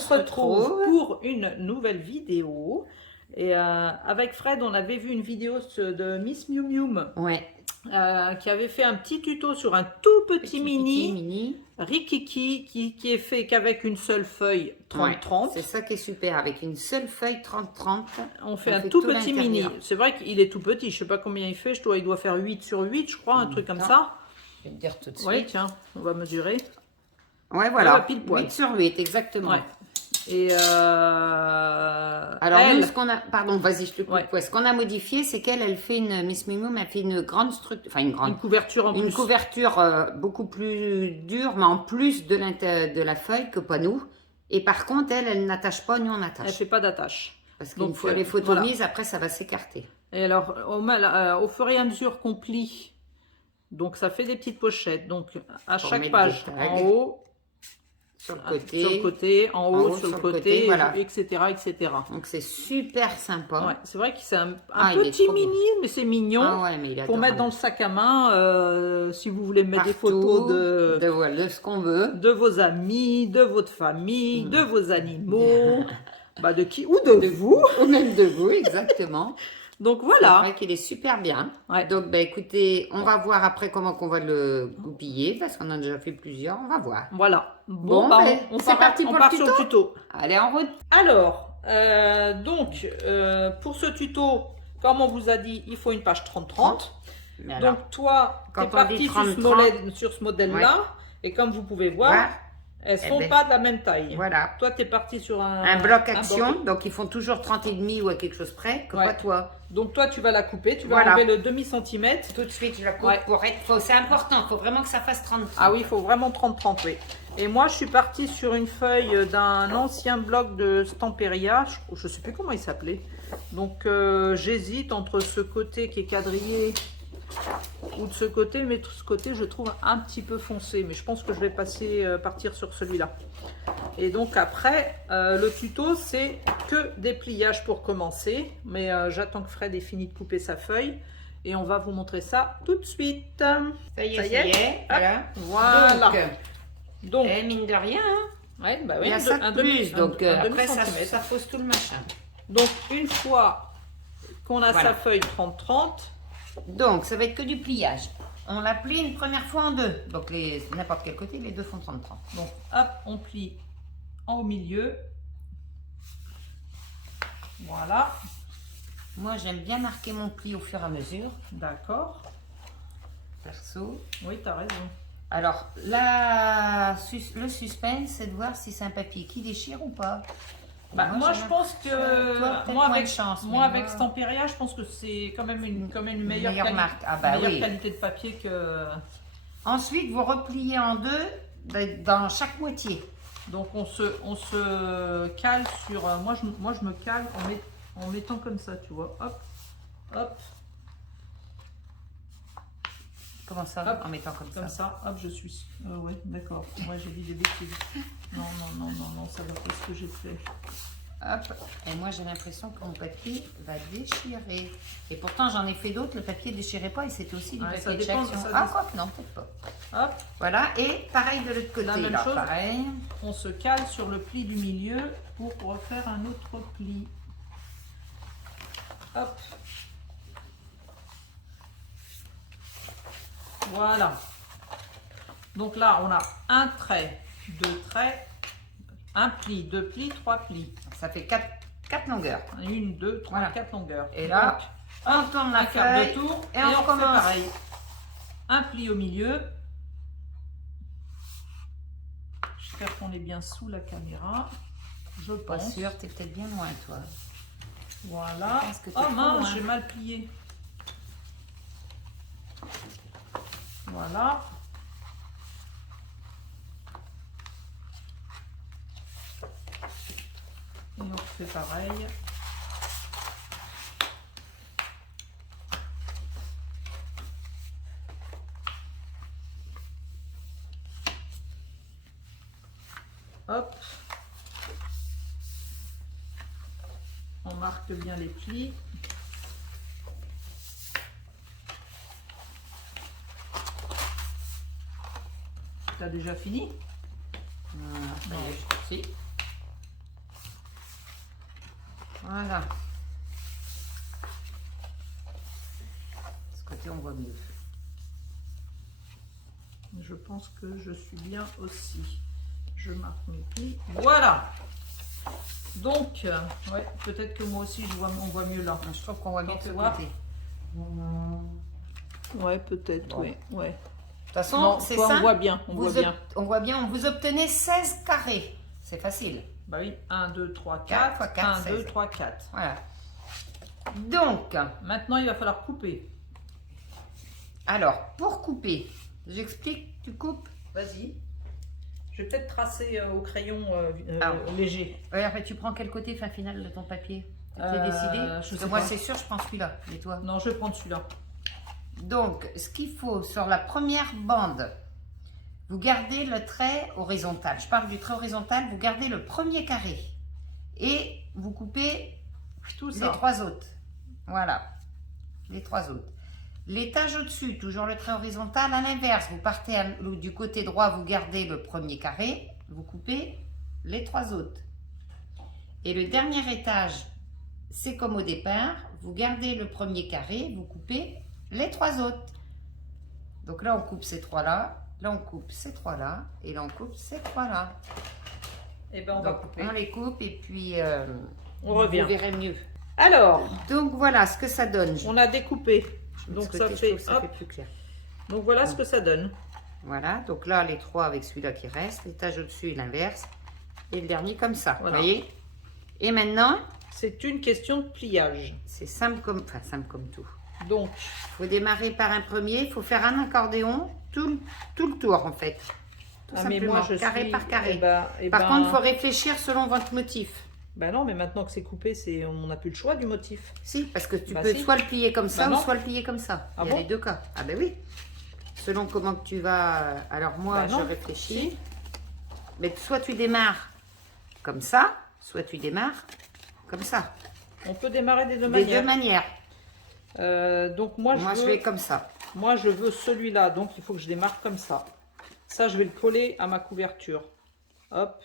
se retrouve pour une nouvelle vidéo. Et avec Fred, on avait vu une vidéo de Miss Miu Miu Ouais. Qui avait fait un petit tuto sur un tout petit mini Rikiki qui est fait qu'avec une seule feuille 30-30. Ouais, c'est ça qui est super, avec une seule feuille 30-30. On fait un tout petit mini. C'est vrai qu'il est tout petit, je sais pas combien il fait, il doit faire 8 sur 8, je crois, un truc comme ça. Je vais te dire tout de suite. Oui, tiens, on va mesurer. Ouais, voilà, ouais, pile poil. 8 sur 8, exactement. Ouais. Et alors nous, ce qu'on a, pardon, vas-y, je te coupe. Ouais. Ce qu'on a modifié, c'est elle fait une Miss Miu Miu, elle fait une grande structure, enfin une couverture en plus. Une couverture beaucoup plus dure, mais en plus de la feuille que pas nous. Et par contre, elle n'attache pas, nous on attache. Elle fait pas d'attache. Parce qu'une fois les photos mises, après ça va s'écarter. Et alors, au fur et à mesure qu'on plie, donc ça fait des petites pochettes. Donc à chaque page, en haut. Sur le côté, en haut, sur le côté, voilà. etc., etc. Donc c'est super sympa. Ouais, c'est vrai que c'est un petit mini, mais c'est mignon. Ah ouais, mais pour mettre dans le sac à main, si vous voulez mettre des photos de ce qu'on veut, de vos amis, de votre famille, de vos animaux, bah de qui ou de vous, ou même de vous, exactement. Donc voilà. C'est vrai qu'il est super bien. Ouais. Donc bah, écoutez, on va voir après comment qu'on va le goupiller parce qu'on en a déjà fait plusieurs. On va voir. Voilà. Bon, on part sur le tuto. Allez, en route. Alors, pour ce tuto, comme on vous a dit, il faut une page 30-30. Donc toi, tu es parti sur ce modèle-là. Et comme vous pouvez voir, elles ne sont pas de la même taille. Voilà. Toi, tu es parti sur un bloc action. Donc, ils font toujours 30,5 ou à quelque chose près. Que pas toi. Donc, toi, tu vas la couper. Tu vas enlever le demi-centimètre. Tout de suite, je la coupe pour être... C'est important. Il faut vraiment que ça fasse 30. Ah oui, il faut vraiment 30-30, oui. Et moi, je suis partie sur une feuille d'un ancien bloc de Stamperia. Je ne sais plus comment il s'appelait. Donc, j'hésite entre ce côté qui est quadrillé ou de ce côté, mais de ce côté je trouve un petit peu foncé, mais je pense que je vais partir sur celui-là. Et donc après le tuto c'est que des pliages pour commencer, mais j'attends que Fred ait fini de couper sa feuille et on va vous montrer ça tout de suite. Ça y est. Voilà. Donc mine de rien, ouais, bah oui, il y a ça de plus, donc après ça fausse tout le machin. Donc une fois qu'on a sa feuille 30-30, donc, ça va être que du pliage. On la plie une première fois en deux. Donc, n'importe quel côté, les deux font 30-30. Donc, hop, on plie au milieu. Voilà. Moi, j'aime bien marquer mon pli au fur et à mesure. D'accord. Perso. Oui, tu as raison. Alors, le suspense, c'est de voir si c'est un papier qui déchire ou pas. Bah, moi, je pense que moi avec Stamperia, je pense que c'est quand même une meilleure qualité de papier que. Ensuite, vous repliez en deux dans chaque moitié. Donc on se cale sur. Moi je me cale en mettant comme ça, tu vois. Hop, hop. Comment ça, hop, en mettant comme ça? Comme ça, hop, je suis. Ouais, d'accord. Moi j'ai dit des bêtises. Non, ça va pas ce que j'ai fait. Hop, et moi j'ai l'impression que mon papier va déchirer. Et pourtant j'en ai fait d'autres, le papier ne déchirait pas et c'était aussi du papier de Jackson. Quoi que non, peut-être pas. Hop, voilà, et pareil de l'autre côté. La même chose, pareil. On se cale sur le pli du milieu pour refaire un autre pli. Hop. Voilà. Donc là, on a un trait, deux traits, un pli, deux plis, trois plis. Ça fait 4 longueurs. 1, 2, 3, 4 longueurs. Et là, donc, on tourne la feuille de tour et on fait pareil. Un pli au milieu. J'espère qu'on est bien sous la caméra. Je pense. Pas sûr, tu es peut-être bien loin, toi. Voilà. Oh mince, j'ai mal plié. Voilà. Et on fait pareil. Hop. On marque bien les plis. Tu as déjà fini? Si. Voilà. De ce côté, on voit mieux. Je pense que je suis bien aussi. Je marque mes plis. Voilà. Donc, ouais, peut-être que moi aussi, on voit mieux là. Je trouve qu'on voit bien de ce côté. Ouais, peut-être, oui. Ouais. De toute façon, c'est ça. On voit bien. On voit bien. Vous obtenez 16 carrés. C'est facile. Bah oui, 1, 2, 3, 4. 4 4, 1, 2, 3, 4. Voilà. Donc, maintenant, il va falloir couper. Alors, pour couper, j'explique, tu coupes. Vas-y. Je vais peut-être tracer au crayon léger. Ouais, après, tu prends quel côté fin final de ton papier? Tu t'es décidé? Moi, c'est sûr, je prends celui-là. Et toi? Non, je vais prendre celui-là. Donc, ce qu'il faut, sur la première bande, vous gardez le trait horizontal. Je parle du trait horizontal, vous gardez le premier carré. Et vous coupez tout les 3 autres. Voilà, les 3 autres. L'étage au-dessus, toujours le trait horizontal. À l'inverse, vous partez du côté droit, vous gardez le premier carré, vous coupez les 3 autres. Et le dernier étage, c'est comme au départ, vous gardez le premier carré, vous coupez les 3 autres. Donc là, on coupe ces 3-là, là, on coupe ces 3-là, et là, on coupe ces 3-là. Et ben, on va couper. On les coupe et puis on revient. Vous verrez mieux. Alors, donc voilà ce que ça donne. On a découpé. Donc ça fait plus clair. Donc voilà ce que ça donne. Voilà, donc là les 3 avec celui-là qui reste, l'étage au-dessus et l'inverse, et le dernier comme ça. Voilà. Vous voyez? Et maintenant, c'est une question de pliage. C'est simple comme tout. Donc, il faut démarrer par un premier, il faut faire un accordéon tout le tour en fait. Tout simplement, moi, carré par carré. Par contre, il faut réfléchir selon votre motif. Ben non, mais maintenant que c'est coupé, on n'a plus le choix du motif. Si, parce que tu peux soit le plier comme ça ou soit le plier comme ça. Il y a les deux cas. Ah ben oui. Selon comment que tu vas... Alors moi, je réfléchis. Si. Mais soit tu démarres comme ça, soit tu démarres comme ça. On peut démarrer des deux manières. Des deux manières. Donc moi je vais comme ça. Moi, je veux celui-là, donc il faut que je démarre comme ça. Ça, je vais le coller à ma couverture. Hop.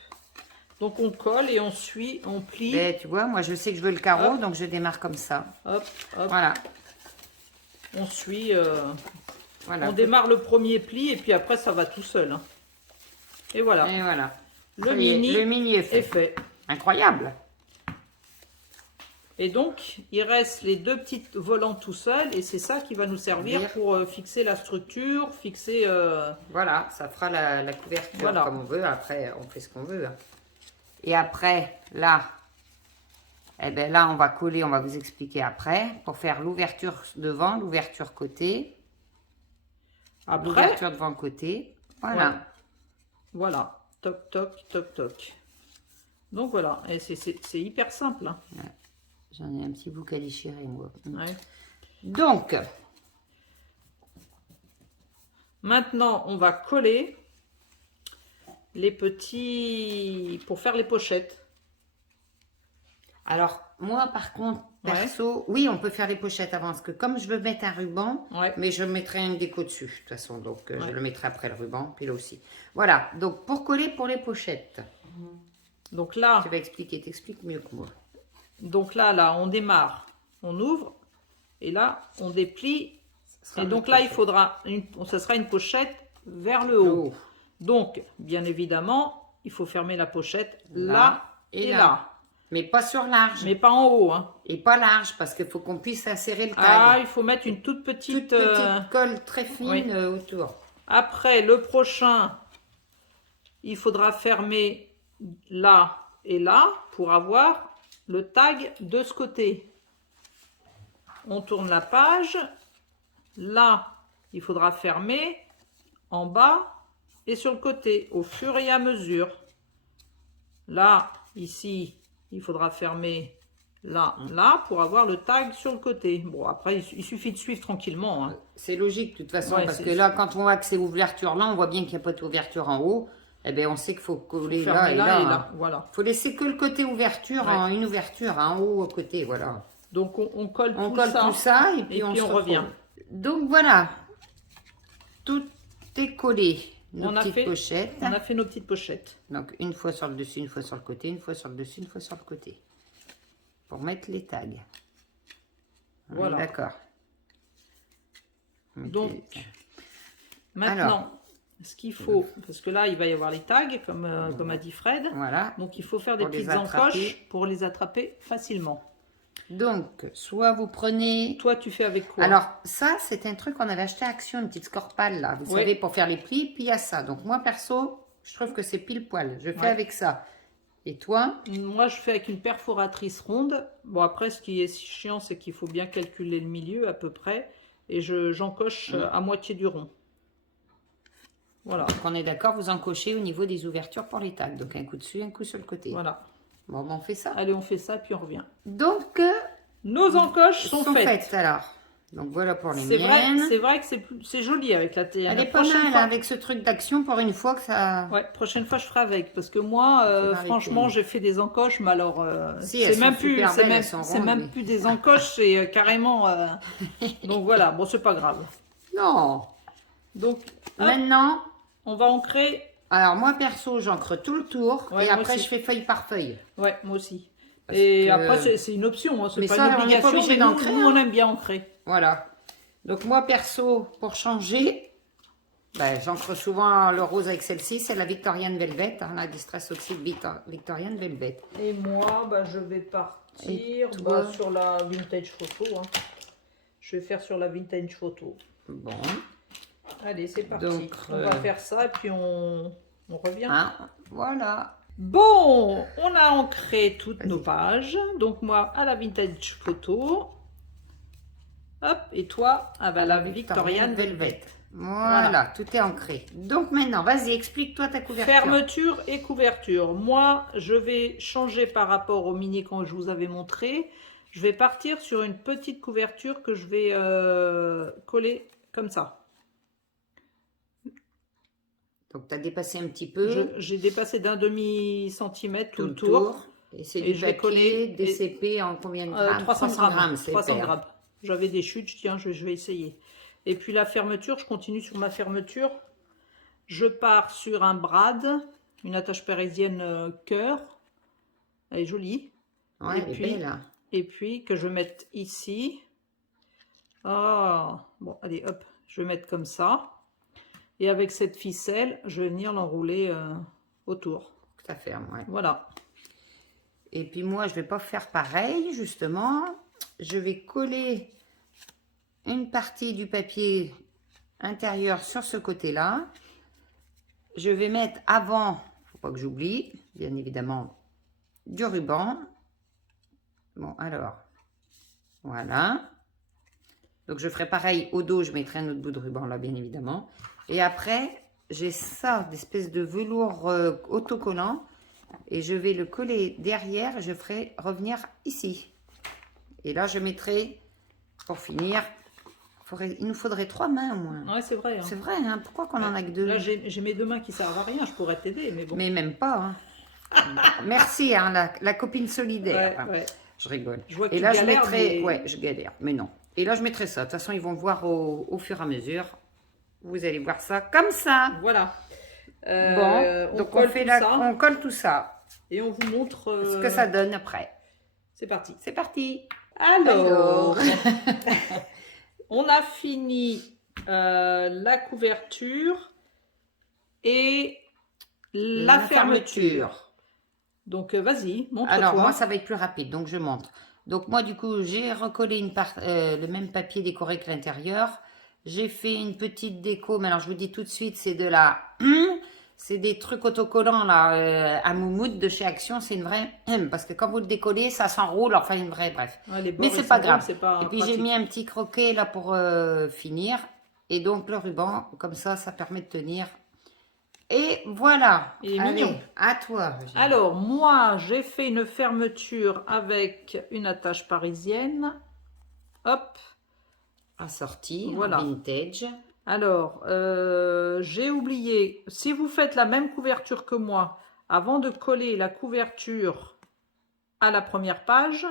Donc on colle et on suit, on plie. Mais tu vois, moi je sais que je veux le carreau, donc je démarre comme ça. Hop, hop. Voilà. On suit. Voilà. On démarre le premier pli et puis après ça va tout seul. Hein. Et voilà. Et voilà. Le mini est fait. Incroyable. Et donc, il reste les 2 petites volants tout seuls et c'est ça qui va nous servir pour fixer la structure, fixer... Voilà, ça fera la couverture comme on veut. Après, on fait ce qu'on veut. Et après, là, eh ben là, on va coller, on va vous expliquer après, pour faire l'ouverture devant, l'ouverture côté. L'ouverture devant côté. Voilà. Ouais. Voilà. Toc, toc, toc, toc. Donc voilà, et c'est hyper simple. Hein. Ouais. J'en ai un petit bout à déchirer, moi. Ouais. Donc, maintenant, on va coller les petits... pour faire les pochettes. Alors, moi, par contre, perso, oui, on peut faire les pochettes avant. Parce que comme je veux mettre un ruban, mais je mettrai une déco dessus, de toute façon. Donc, je le mettrai après le ruban, puis là aussi. Voilà, donc pour coller pour les pochettes. Donc là... Tu vas expliquer, t'expliques mieux que moi. Donc là, on démarre, on ouvre, et là, on déplie. Et donc là, il faudra, ce sera une pochette vers le haut. Donc, bien évidemment, il faut fermer la pochette là et là. Mais pas sur large. Mais pas en haut. Hein. Et pas large, parce qu'il faut qu'on puisse insérer le tag. Ah, il faut mettre une toute petite colle très fine autour. Après, le prochain, il faudra fermer là et là pour avoir le tag de ce côté. On tourne la page. Là, il faudra fermer en bas et sur le côté au fur et à mesure. Là, ici, il faudra fermer là, là pour avoir le tag sur le côté. Bon, après, il suffit de suivre tranquillement. Hein. C'est logique de toute façon, parce que là, quand on voit que c'est ouverture là, on voit bien qu'il n'y a pas d'ouverture en haut. Eh bien, on sait qu'il faut coller là et là. Voilà. Il faut laisser que le côté ouverture, une ouverture en haut, au côté, voilà. Donc, on colle tout ça et puis on revient. Donc, voilà. Tout est collé. On a fait nos petites pochettes. Donc, une fois sur le dessus, une fois sur le côté, une fois sur le dessus, une fois sur le côté. pour mettre les tags. Voilà. D'accord. Donc, maintenant, ce qu'il faut, parce que là, il va y avoir les tags, comme a dit Fred. Voilà. Donc, il faut faire des petites encoches pour les attraper facilement. Donc, soit vous prenez... Toi, tu fais avec quoi? Alors, ça, c'est un truc qu'on avait acheté à Action, une petite scorpale, là. Vous savez, pour faire les plis, puis il y a ça. Donc, moi, perso, je trouve que c'est pile poil. Je fais avec ça. Et toi? Moi, je fais avec une perforatrice ronde. Bon, après, ce qui est chiant, c'est qu'il faut bien calculer le milieu, à peu près. Et j'encoche à moitié du rond. Voilà. Donc, on est d'accord, vous encochez au niveau des ouvertures pour les tags. Donc, un coup dessus, un coup sur le côté. Voilà. Bon, on fait ça. Allez, on fait ça, puis on revient. Donc, nos encoches sont faites. Alors, donc voilà pour les miennes. C'est vrai que c'est joli avec la télé. Elle est pas mal avec ce truc d'action pour une fois que ça... Ouais, prochaine fois je ferai avec. Parce que moi, franchement, j'ai fait des encoches, mais alors... Si, c'est même plus plus des encoches, c'est carrément... Donc voilà, bon, c'est pas grave. Non. Donc, maintenant, on va ancrer... Alors, moi, perso, j'encre tout le tour. Et après, je fais feuille par feuille. Ouais, moi aussi. Et après, c'est une option. Hein, c'est pas une obligation, mais nous, on aime bien ancrer. Voilà. Donc, moi, perso, pour changer, j'encre souvent le rose avec celle-ci. C'est la Victorian Velvet. Hein, la Distress Oxide Victorian Velvet. Et moi, je vais partir sur la Vintage Photo. Hein. Je vais faire sur la Vintage Photo. Bon. Allez, c'est parti. Donc, on va faire ça et puis on revient. Hein, voilà. Bon, on a ancré toutes nos pages. Donc moi, à la Vintage Photo. Hop, et toi, à la Victorian Velvet. Voilà, tout est ancré. Donc maintenant, vas-y, explique-toi ta couverture. Fermeture et couverture. Moi, je vais changer par rapport au mini quand je vous avais montré. Je vais partir sur une petite couverture que je vais coller comme ça. Donc, tu as dépassé un petit peu. J'ai dépassé d'un demi-centimètre tout le tour. Et c'est du papier DCP en combien de grammes? 300 grammes. 300 grammes. J'avais des chutes, tiens, je vais essayer. Et puis la fermeture, je continue sur ma fermeture. Je pars sur un brad, une attache parisienne cœur. Elle est jolie. Ouais, elle est belle. Et puis que je vais mettre ici. Ah, bon, allez, hop, je vais mettre comme ça. Et avec cette ficelle, je vais venir l'enrouler autour. Ça ferme, ouais. Voilà. Et puis moi, je ne vais pas faire pareil, justement. Je vais coller une partie du papier intérieur sur ce côté-là. Je vais mettre avant, il ne faut pas que j'oublie, bien évidemment, du ruban. Bon, alors, voilà. Donc, je ferai pareil au dos, je mettrai un autre bout de ruban là, bien évidemment. Et après, j'ai ça, d'espèce de velours autocollant. Et je vais le coller derrière. Je ferai revenir ici. Et là, je mettrai, pour finir, il nous faudrait 3 mains au moins. Ouais, c'est vrai. Hein. C'est vrai, hein. Pourquoi qu'on en a que 2? Là, j'ai mes 2 mains qui servent à rien. Je pourrais t'aider, mais bon. Mais même pas. Hein. Merci, hein, la copine solidaire. Ouais. Je rigole. Je vois que et tu là, galères, je mettrai... mais... Ouais, je galère, mais non. Et là, je mettrai ça. De toute façon, ils vont voir au fur et à mesure. Vous allez voir ça comme ça. Voilà. Bon, donc on colle tout ça. Et on vous montre ce que ça donne après. C'est parti. C'est parti. Alors, on a fini la couverture et la fermeture. Donc, vas-y, montre-toi. Alors, moi, ça va être plus rapide, donc je montre. Donc, moi, du coup, j'ai recollé le même papier décoré que l'intérieur. J'ai fait une petite déco, mais alors je vous dis tout de suite, c'est de la... C'est des trucs autocollants là, à moumoute de chez Action, c'est une vraie... Parce que quand vous le décollez, ça s'enroule, enfin une vraie, bref. Ouais, mais c'est pas grave. Et puis j'ai mis un petit croquet là pour finir. Et donc le ruban, comme ça permet de tenir. Et voilà. Il est mignon. À toi. Alors, moi, j'ai fait une fermeture avec une attache parisienne. Hop. Assortie, voilà. Vintage. Alors, j'ai oublié, si vous faites la même couverture que moi, avant de coller la couverture à la première page,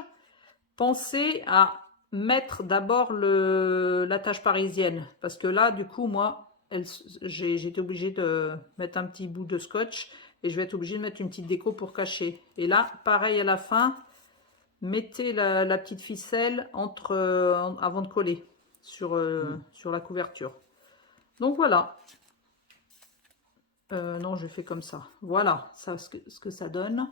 pensez à mettre d'abord l'attache parisienne. Parce que là, du coup, moi, j'ai été obligée de mettre un petit bout de scotch et je vais être obligée de mettre une petite déco pour cacher. Et là, pareil à la fin, mettez la petite ficelle avant de coller sur la couverture. Donc voilà. Non, je fais comme ça. Voilà ce que ça donne.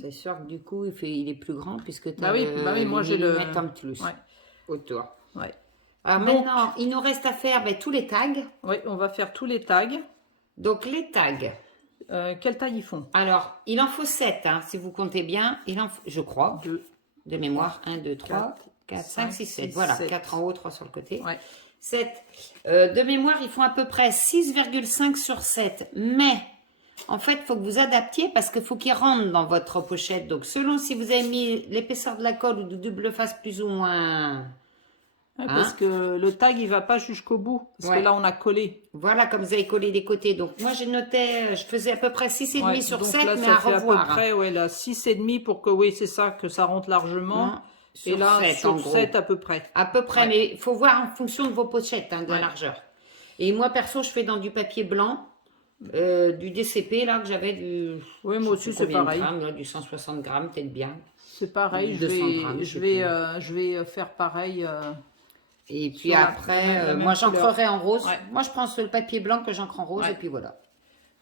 C'est sûr que du coup, il est plus grand puisque tu as oui, moi j'ai le en plus autour. Ouais. Alors donc, maintenant, il nous reste à faire tous les tags. Oui, on va faire tous les tags. Donc les tags. Quelle taille ils font? Alors, il en faut 7, hein, si vous comptez bien. Je crois, 2 de mémoire. 1, 2, 3, 4, 5, 6, 7. Voilà, 7. 4 en haut, 3 sur le côté. Ouais. 7. De mémoire, ils font à peu près 6,5 sur 7. Mais, en fait, il faut que vous adaptiez parce qu'il faut qu'ils rentrent dans votre pochette. Donc, selon si vous avez mis l'épaisseur de la colle ou du double face plus ou moins... parce que le tag, il va pas jusqu'au bout. Parce que là, on a collé. Voilà, comme vous avez collé les côtés. Donc, moi, j'ai noté, je faisais à peu près 6,5 sur 7, là, mais ça à fait revoir. À peu près, là, 6,5 pour que, c'est ça, que ça rentre largement. Et là, 7, sur 7 à peu près. À peu près, mais il faut voir en fonction de vos pochettes, de la largeur. Et moi, perso, je fais dans du papier blanc, du DCP, là, que j'avais du... Oui, moi aussi, c'est pareil. Grammes, là, du 160 grammes, peut-être bien. C'est pareil, je vais faire pareil. Et puis après, moi, j'encrerai en rose. Ouais. Moi, je prends le papier blanc que j'encre en rose, et puis voilà.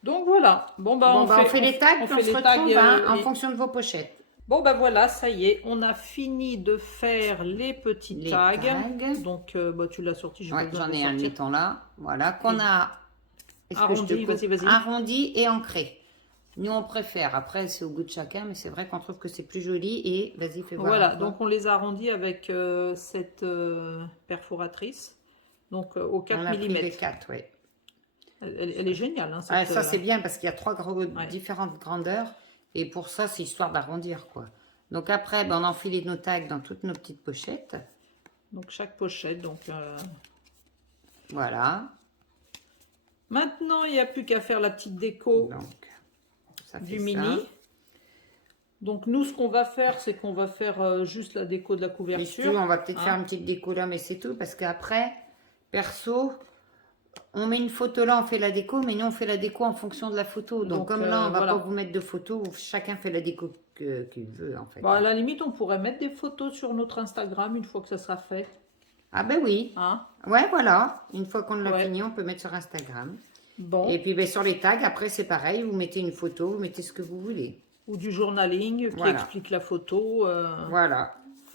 Donc, voilà. On fait les tags, on se retrouve en fonction de vos pochettes. Bon, ben voilà, ça y est, on a fini de faire les petits tags. Donc, tu l'as sorti, j'en ai un, mettons là. Voilà, qu'on a arrondi, vas-y. Arrondi et ancré. Nous, on préfère. Après, c'est au goût de chacun, mais c'est vrai qu'on trouve que c'est plus joli. Et vas-y, fais voir. Voilà, donc on les a arrondis avec cette perforatrice. Donc, au 4 mm. 4, oui. Elle est géniale. Hein, ça, c'est bien parce qu'il y a 3 différentes grandeurs. Et pour ça, c'est histoire d'arrondir, quoi. Donc après, on enfile nos tags dans toutes nos petites pochettes. Donc chaque pochette, voilà. Maintenant, il n'y a plus qu'à faire la petite déco du mini. Donc nous, ce qu'on va faire, c'est qu'on va faire juste la déco de la couverture. On va peut-être faire une petite déco là, mais c'est tout. Parce qu'après, perso... On met une photo là, on fait la déco, mais nous on fait la déco en fonction de la photo. Donc comme là, on va pas vous mettre de photos, chacun fait la déco qu'il veut en fait. À la limite, on pourrait mettre des photos sur notre Instagram une fois que ça sera fait. Ah ben oui. Ouais, voilà. Une fois qu'on l'a fini, on peut mettre sur Instagram. Bon. Et puis sur les tags, après c'est pareil, vous mettez une photo, vous mettez ce que vous voulez. Ou du journaling qui explique la photo. Voilà.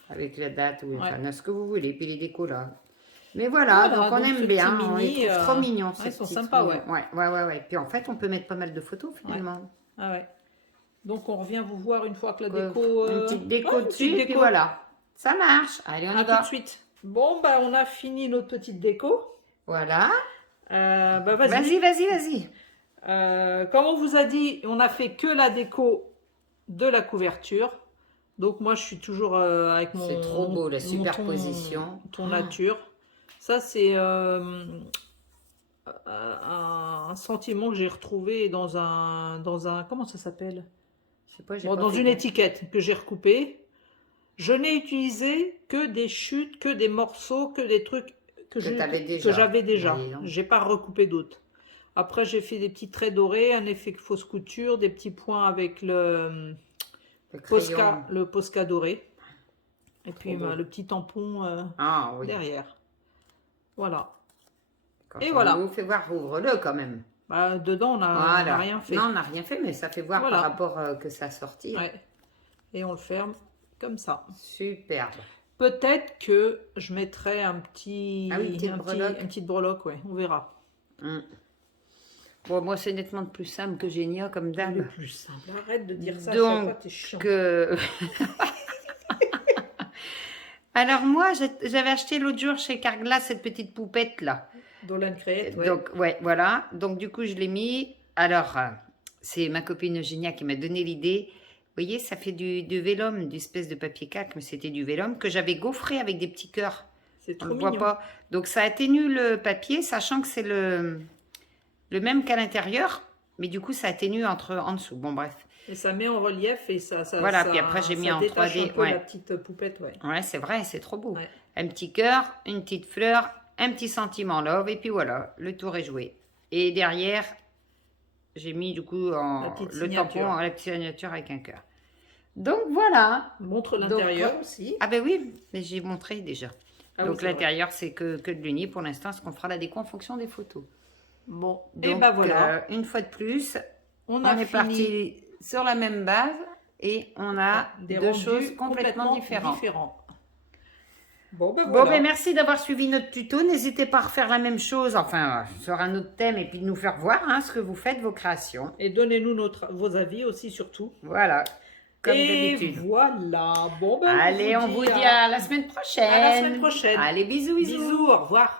Avec la date, ce que vous voulez. Puis les décos là. Mais voilà, donc on aime bien, on les trouve trop mignons. Ils sont sympas, ouais. Puis en fait, on peut mettre pas mal de photos finalement. Donc on revient vous voir une fois que la déco... Une petite déco dessus, et puis voilà. Ça marche. Allez, on y va. Tout de suite. Bon, on a fini notre petite déco. Voilà. Vas-y. Comme on vous a dit, on a fait que la déco de la couverture. Donc moi, je suis toujours avec mon... C'est trop beau, la superposition. Ton nature. Ça, c'est un sentiment que j'ai retrouvé dans un comment ça s'appelle? Dans une étiquette que j'ai recoupée. Je n'ai utilisé que des chutes, que des morceaux, que des trucs que j'avais déjà. J'ai pas recoupé d'autres. Après, j'ai fait des petits traits dorés, un effet fausse couture, des petits points avec le Posca doré. Et puis le petit tampon derrière. Voilà. Et voilà. On vous fait voir, ouvre-le quand même. Dedans, on n'a rien fait. Non, on n'a rien fait, mais ça fait voir par rapport que ça a sorti. Et on le ferme comme ça. Superbe. Peut-être que je mettrai une petite breloque, on verra. Bon, moi, c'est nettement plus simple que Génia comme dame. Le plus simple. Arrête de dire ça. Donc, à chaque fois, t'es chiant. Alors moi, j'avais acheté l'autre jour chez Carglass cette petite poupette là. Dolan Create, Donc, voilà. Donc du coup, je l'ai mis. Alors, c'est ma copine Eugénia qui m'a donné l'idée. Vous voyez, ça fait du vélum, d'une espèce de papier cac, mais c'était du vélum que j'avais gaufré avec des petits cœurs. C'est trop mignon. On le voit pas. Donc ça atténue le papier, sachant que c'est le même qu'à l'intérieur, mais du coup, ça atténue en dessous. Bon, bref. Et ça met en relief et ça voilà, puis après j'ai mis en 3D. Un peu la petite poupette, Ouais, c'est vrai, c'est trop beau. Un petit cœur, une petite fleur, un petit sentiment love, et puis voilà, le tour est joué. Et derrière, j'ai mis du coup le tampon, la petite signature avec un cœur. Donc voilà. Montre l'intérieur aussi. Ah ben oui, mais j'ai montré déjà. Ah donc oui, l'intérieur, c'est que de l'uni pour l'instant, parce qu'on fera la déco en fonction des photos. Bon, donc, et ben voilà. Une fois de plus, on est parti sur la même base et on a deux choses complètement différentes. Bon, ben voilà. Merci d'avoir suivi notre tuto. N'hésitez pas à refaire la même chose, enfin, sur un autre thème, et puis de nous faire voir ce que vous faites, vos créations. Et donnez-nous vos avis aussi, surtout. Voilà, comme d'habitude. Et voilà. Bon, ben, allez, on vous dit à la semaine prochaine. À la semaine prochaine. Allez, bisous, bisous. Bisous, au revoir.